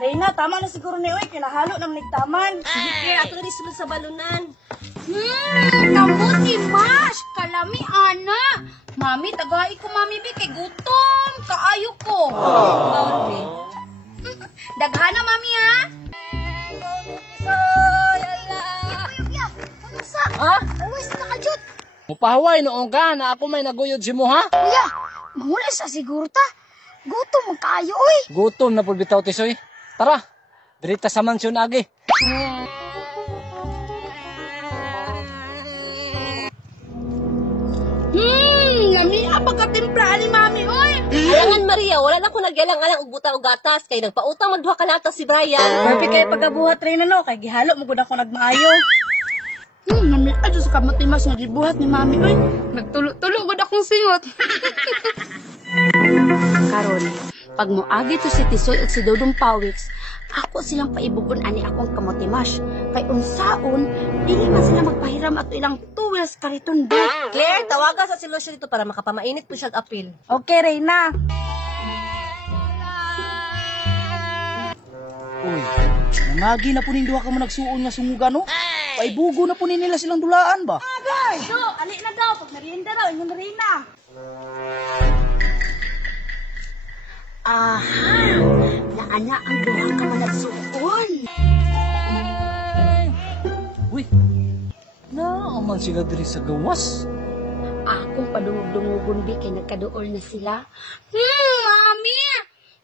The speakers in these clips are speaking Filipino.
Reyna, tama na siguro ni Oy, kinahalo ng nigtaman. Sige, Claire, ato na rin sulod sa balunan. Nabuti, Mas. Kalami, ana. Mami, tagay ko, Mami, bi, kay gutom. Kaayo ko. Bawi. Daghana, Mami, ha? Ha? Always nakajut. Mupahaway noong ka na ako may naguyod si mo ha? Kuya, mangulas sa siguro ta. Gutom, magkaayo, oy. Gutom na po bitaw tisoy. Tara, dirita sa mansyon agi. Lami, pagkatimplaan ni Mami, oy. Alangan, Maria, wala na ko nagyalang-alang og butang og gatas kay nagpautang magduha ka lata si Brian. Perfect kay pagabuhat Reyna no, kay gihalo mo gud ako nagmaayo. Lami, adyo sa kamatimas nga gibuhat ni Mami, oy. Nagtulo-tulo gud akong singot. Karon, pag moagi to si Tisoy at si Dodong Pawiks, ako silang paibugon ani akong kamotimas. Kay unsaon, dili man sila magpahiram at ilang tuwels kariton ba. Claire, tawagan sa solusyon dito para makapamainit po siya apil. Okay, Reyna. Uy, nangagi na po nin duha ka mo nagsuon nga sungugan no? Paibugo na po nin nila silang dulaan ba? So, ali na daw, pag merienda daw, ingon Reyna. Aha, naana ang duhang ka managsuon. Uy, naaman sila diri sa gawas. Akong padungog-dungogon bi kay nagkaduol na sila. Mami!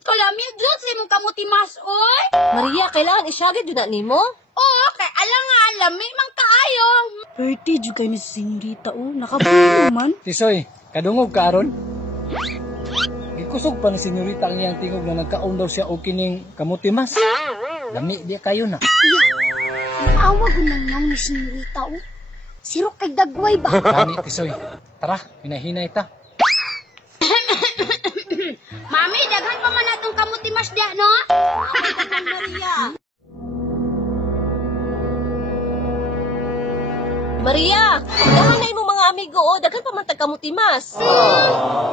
Kalami, Diyos, imong kamutimas, oy! Maria, kailangan isyagid yun na nimo? Oo, kay alam nga, lami mang kaayo. Perti, jud kay ni si senyorita, oh. Nakabulo man. Tisoy, kadungog ka aron? Gikusog pa ni senyorita ang iyang tingog na nagkaon daw siya o kining kamutimas. Lami di kayo na. Ang awag ko nang nang ni senyorita, oh. Sirok kay dagway ba? Gani, Tisoy. Tara, hinahinay ta. Mami, daghan pa man natong kamutimas diya, no? Maria, dahan na imong mga amigo o, daghan pa man tagkamutimas.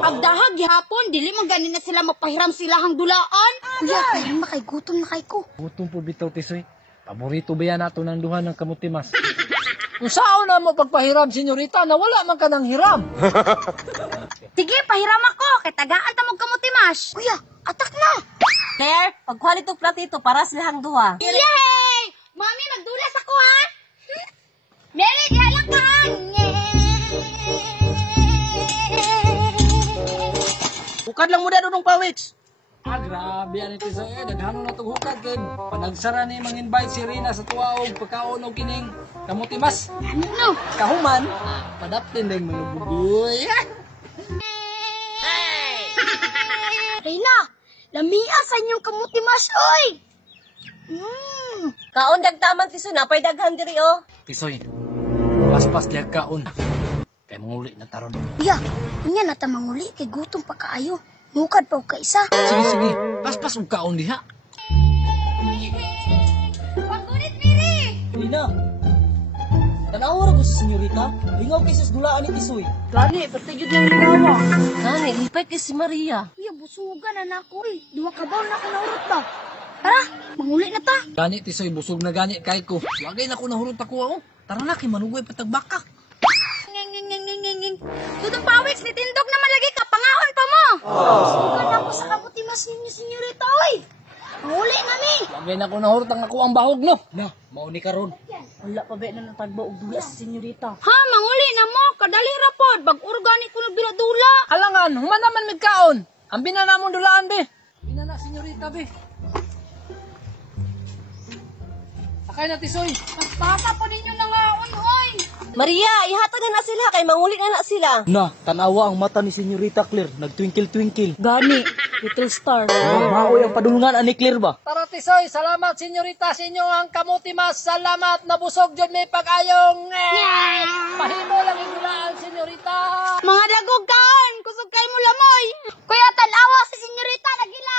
Agdahag gihapon, dili man gani na sila mapahiram sila hang dulaan. Kuya, kaya makay gutom na kay ko. Gutom po bitaw, Tisoy. Paborito ba yan nato ng duha ng kamutimas? Kung saan na mo pagpahiram, senyorita, na wala man ka ng hiram. Sige, pahiram ako, kay tagaan ta mo kamutimas. Kuya, atak na. Claire, pagkuha nitong platito para silahang duha. Yay! Mami, nagdulas ako, ha? Mary, dihalakang! Bukad lang mo na doon Pawiks. Ah, grabe yan ito sa daghano na itong hukad kay panagsara ni mang-invite si Rina sa tuwaog pagkaon o kining kamutimas. Ano, no? Kahuman, padaptin din mga bugoy. Reyna, lamia sa inyong kamutimas, oy! Kaon dagtaman tiso na, pay daghan diri o. Tisoy, paspas diag kaon. Kay manguli na taron. Kuya, inya na ta manguli, kay gutom pa kaayo. Mukad pa ka isa. Sige, sige. Paspas og kaon diha. Pagkunit, Miri! Rina, tanawa ra ko sa senyorita. Lingaw kay sa dulaan ni Tisoy. Gani, pati jud yung ligawa. Nani, lipay kay si Maria. Kuya, busugan na ako, eh. Duwa ka ba na ako naurot ba? Tara, manguli na ta. Gani Tisoy busog na gani kay ko. Wagay na ko nahurot ako ako. Tara na kay manugay patagbaka. Nging. Dudong Pawiks, nitindog naman lagi ka. Pangahon pa mo. Busugan na ako sa kamutimas ninyo, senyorita, oy. Manguli na mi. Wagay na ko nahurot ang ako ang bahog no. Na, mauni karon. Wala pa ba na natagbo og dula si senyorita. Ha, manguli na mo. Kadali rapod. Bag-organic ko nagbiladula. Alangan, human naman mig kaon. Ang binana mong dulaan be. Binana senyorita be. Sakay na Tisoy. Pagpasa po ninyo na nga, oy. Maria, ihatag na sila kay manguli na sila. Na, tanawa ang mata ni senyorita Claire. Nagtwinkle-twinkle. Gani, little star. Maoy ang padulungan ani Claire ba? Tara Tisoy, salamat senyorita sa inyo ang kamutimas. Salamat, nabusog dyan may pag-ayong. Pahimo lang yung dulaan senyorita. Mga dagog kaon, kusog kay mo lamoy. Kuya, tanawa si senyorita, nagila.